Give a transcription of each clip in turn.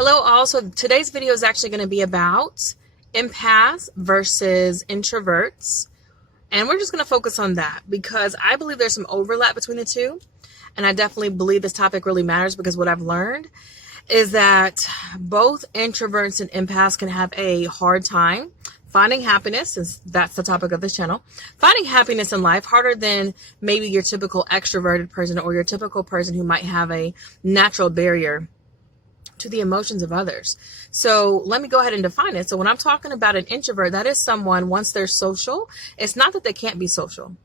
Hello all. So today's video is actually going to be about empaths versus introverts. And we're just going to focus on that because I believe there's some overlap between the two. And I definitely believe this topic really matters because what I've learned is that both introverts and empaths can have a hard time finding happiness, since that's the topic of this channel. Finding happiness in life harder than maybe your typical extroverted person or your typical person who might have a natural barrier to the emotions of others. So let me go ahead and define it. So when I'm talking about an introvert, that is someone, once they're social, it's not that they can't be social.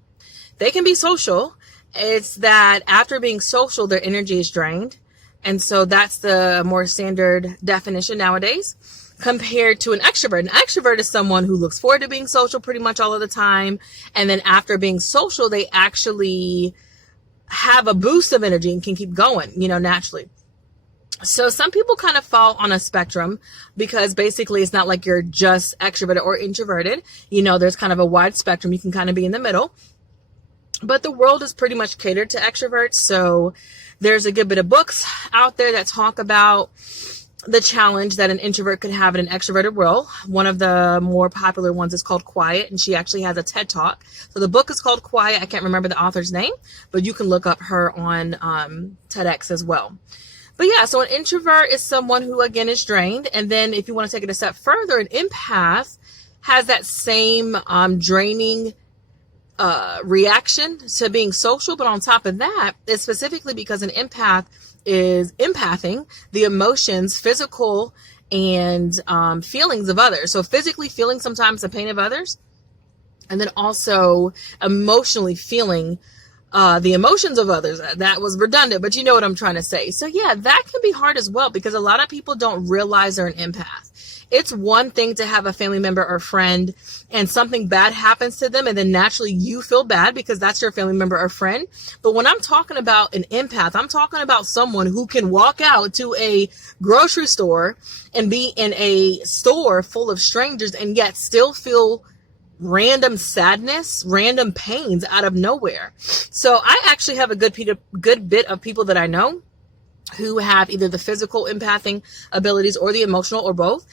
They can be social. It's that after being social, their energy is drained. And so that's the more standard definition nowadays compared to an extrovert. An extrovert is someone who looks forward to being social pretty much all of the time. And then after being social, they actually have a boost of energy and can keep going, naturally. So some people kind of fall on a spectrum because basically it's not like you're just extroverted or introverted. There's kind of a wide spectrum. You can kind of be in the middle. But the world is pretty much catered to extroverts. So there's a good bit of books out there that talk about the challenge that an introvert could have in an extroverted world. One of the more popular ones is called Quiet, and she actually has a TED Talk. So the book is called Quiet. I can't remember the author's name, but you can look up her on TEDx as well. But yeah, so an introvert is someone who, again, is drained. And then if you want to take it a step further, an empath has that same draining reaction to being social. But on top of that, it's specifically because an empath is empathing the emotions, physical and feelings of others. So physically feeling sometimes the pain of others, and then also emotionally feeling the emotions of others. That was redundant, but you know what I'm trying to say. So yeah, that can be hard as well because a lot of people don't realize they're an empath. It's one thing to have a family member or friend and something bad happens to them and then naturally you feel bad because that's your family member or friend. But when I'm talking about an empath, I'm talking about someone who can walk out to a grocery store and be in a store full of strangers and yet still feel random sadness, random pains out of nowhere. So I actually have a good bit of people that I know who have either the physical empathing abilities or the emotional or both.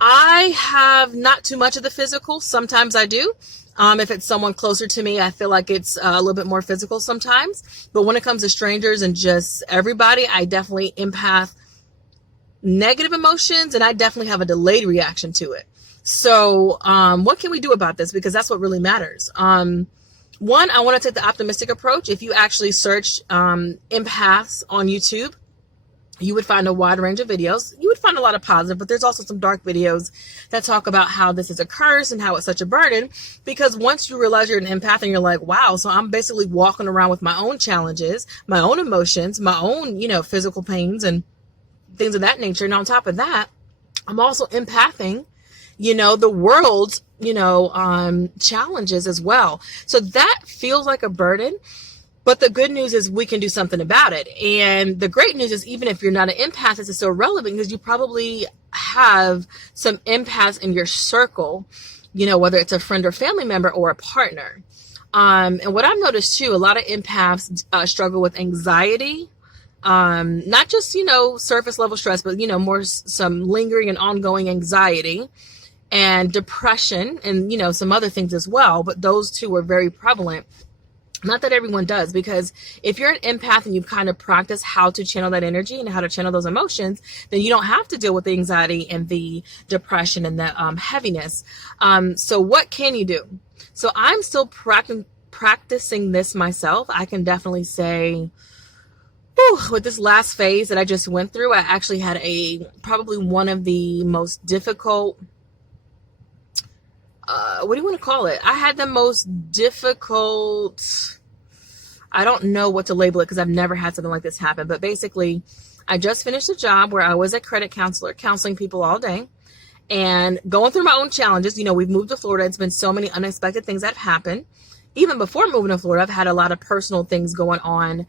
I have not too much of the physical. Sometimes I do. If it's someone closer to me, I feel like it's a little bit more physical sometimes. But when it comes to strangers and just everybody, I definitely empath negative emotions, and I definitely have a delayed reaction to it. So what can we do about this? Because that's what really matters. One, I want to take the optimistic approach. If you actually search empaths on YouTube, you would find a wide range of videos. You would find a lot of positive, but there's also some dark videos that talk about how this is a curse and how it's such a burden. Because once you realize you're an empath and you're like, wow, so I'm basically walking around with my own challenges, my own emotions, my own, physical pains and things of that nature. And on top of that, I'm also empathing the world's, challenges as well. So that feels like a burden, but the good news is we can do something about it. And the great news is even if you're not an empath, it's still relevant because you probably have some empaths in your circle, whether it's a friend or family member or a partner. And what I've noticed too, a lot of empaths struggle with anxiety. Not just, surface level stress, but, more some lingering and ongoing anxiety and depression and, some other things as well. But those two are very prevalent. Not that everyone does, because if you're an empath and you've kind of practiced how to channel that energy and how to channel those emotions, then you don't have to deal with the anxiety and the depression and the heaviness. So what can you do? So I'm still practicing this myself. I can definitely say, with this last phase that I just went through, I actually had probably one of the most difficult, what do you want to call it? I had the most difficult, I don't know what to label it because I've never had something like this happen. But basically, I just finished a job where I was a credit counselor, counseling people all day and going through my own challenges. We've moved to Florida. It's been so many unexpected things that have happened. Even before moving to Florida, I've had a lot of personal things going on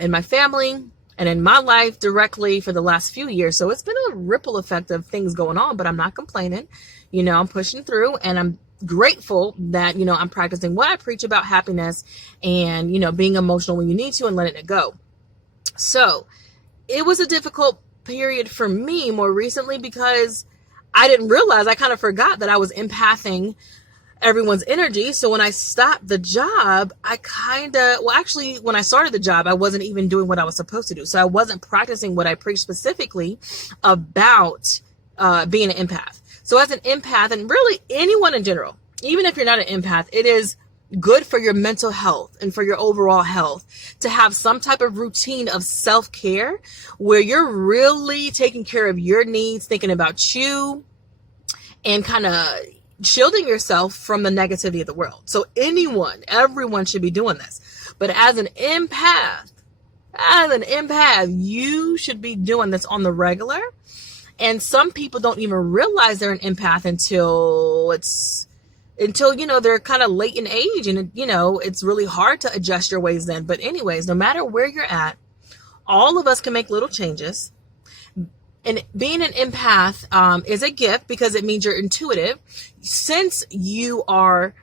in my family and in my life directly for the last few years. So it's been a ripple effect of things going on, but I'm not complaining. I'm pushing through and I'm grateful that, I'm practicing what I preach about happiness and, being emotional when you need to and letting it go. So it was a difficult period for me more recently because I didn't realize, I kind of forgot that I was empathing everyone's energy. So when I stopped the job, actually, when I started the job, I wasn't even doing what I was supposed to do. So I wasn't practicing what I preached specifically about being an empath. So as an empath, and really anyone in general, even if you're not an empath, it is good for your mental health and for your overall health to have some type of routine of self-care where you're really taking care of your needs, thinking about you, and kind of shielding yourself from the negativity of the world. So everyone should be doing this. But as an empath, you should be doing this on the regular. And some people don't even realize they're an empath until they're kind of late in age, and it's really hard to adjust your ways then. But anyways, no matter where you're at, all of us can make little changes. And being an empath is a gift because it means you're intuitive. Since you are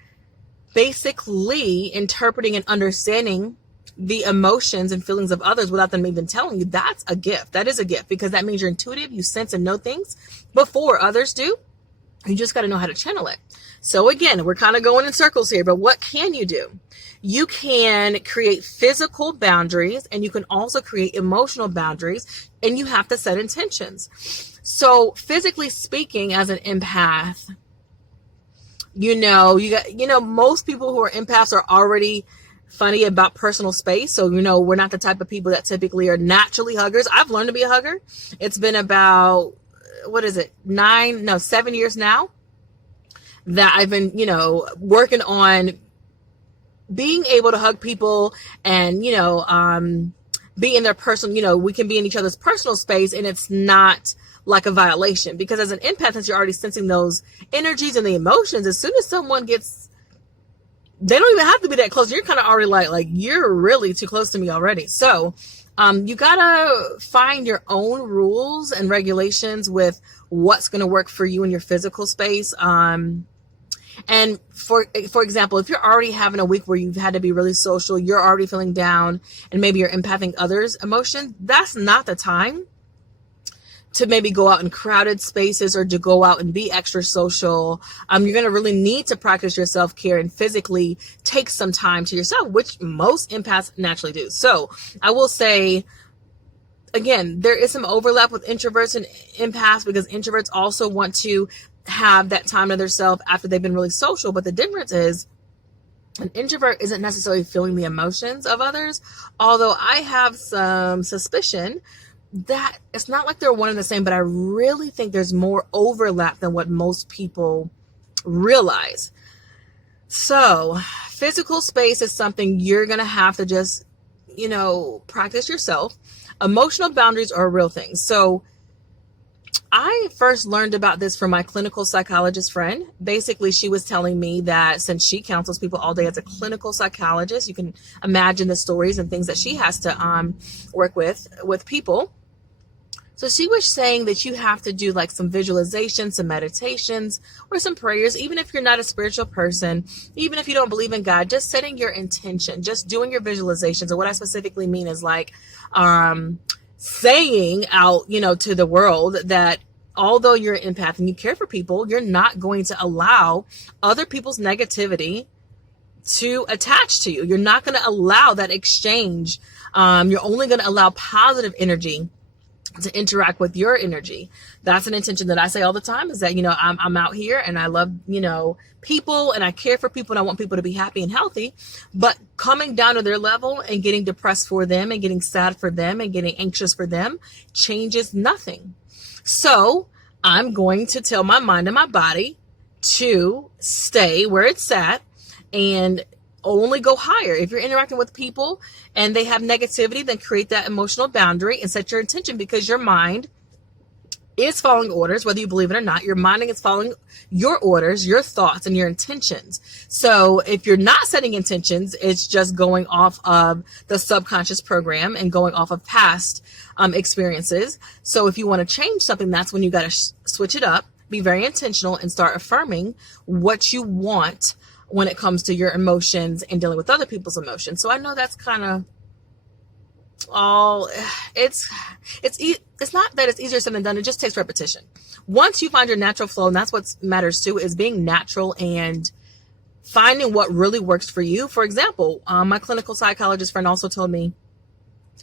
basically interpreting and understanding the emotions and feelings of others without them even telling you, that's a gift. That is a gift because that means you're intuitive. You sense and know things before others do. You just got to know how to channel it. So again, we're kind of going in circles here, but what can you do? You can create physical boundaries, and you can also create emotional boundaries, and you have to set intentions. So physically speaking, as an empath, most people who are empaths are already funny about personal space. So, we're not the type of people that typically are naturally huggers. I've learned to be a hugger. It's been about, 7 years now that I've been, working on being able to hug people and, be in their personal, we can be in each other's personal space and it's not like a violation. Because as an empath, since you're already sensing those energies and the emotions, as soon as someone they don't even have to be that close. You're kind of already like, you're really too close to me already. So, you gotta find your own rules and regulations with what's going to work for you in your physical space. And for example, if you're already having a week where you've had to be really social, you're already feeling down, and maybe you're empathing others' emotions, that's not the time to maybe go out in crowded spaces or to go out and be extra social. You're going to really need to practice your self-care and physically take some time to yourself, which most empaths naturally do. So I will say, again, there is some overlap with introverts and empaths because introverts also want to have that time to themselves after they've been really social. But the difference is an introvert isn't necessarily feeling the emotions of others, although I have some suspicion that it's not like they're one and the same, but I really think there's more overlap than what most people realize. So physical space is something you're going to have to just, practice yourself. Emotional boundaries are a real thing. So I first learned about this from my clinical psychologist friend. Basically, she was telling me that since she counsels people all day as a clinical psychologist, you can imagine the stories and things that she has to work with people. So she was saying that you have to do like some visualizations, some meditations, or some prayers, even if you're not a spiritual person, even if you don't believe in God, just setting your intention, just doing your visualizations. And what I specifically mean is like saying out, to the world that although you're an empath and you care for people, you're not going to allow other people's negativity to attach to you. You're not going to allow that exchange. You're only going to allow positive energy to interact with your energy. That's an intention that I say all the time, is that, I'm out here and I love, people, and I care for people, and I want people to be happy and healthy, but coming down to their level and getting depressed for them and getting sad for them and getting anxious for them changes nothing. So I'm going to tell my mind and my body to stay where it's at and only go higher. If you're interacting with people and they have negativity, then create that emotional boundary and set your intention, because your mind is following orders, whether you believe it or not. Your mind is following your orders, your thoughts, and your intentions. So if you're not setting intentions, it's just going off of the subconscious program and going off of past experiences. So if you want to change something, that's when you got to switch it up, be very intentional, and start affirming what you want when it comes to your emotions and dealing with other people's emotions. So I know that's kind of all it's not that it's easier said than done. It just takes repetition. Once you find your natural flow, and that's what matters too, is being natural and finding what really works for you. For example, my clinical psychologist friend also told me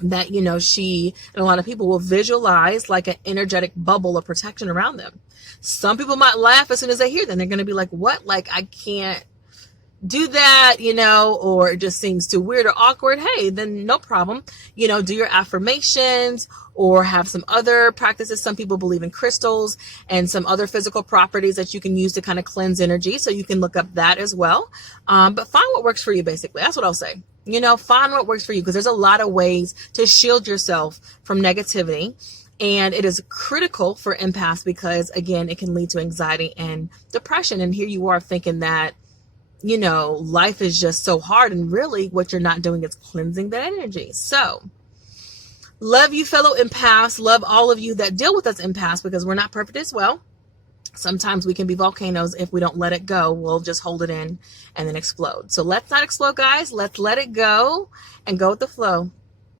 that, she and a lot of people will visualize like an energetic bubble of protection around them. Some people might laugh as soon as they hear them. They're going to be like, what? Like, I can't do that, or it just seems too weird or awkward. Hey, then no problem. Do your affirmations or have some other practices. Some people believe in crystals and some other physical properties that you can use to kind of cleanse energy. So you can look up that as well. But find what works for you, basically. That's what I'll say. Find what works for you, because there's a lot of ways to shield yourself from negativity. And it is critical for empaths because, again, it can lead to anxiety and depression. And here you are thinking that, life is just so hard, and really what you're not doing is cleansing that energy. So love you, fellow empaths. Love all of you that deal with us empaths, because we're not perfect as well. Sometimes we can be volcanoes. If we don't let it go, we'll just hold it in and then explode. So let's not explode, guys. Let's let it go and go with the flow.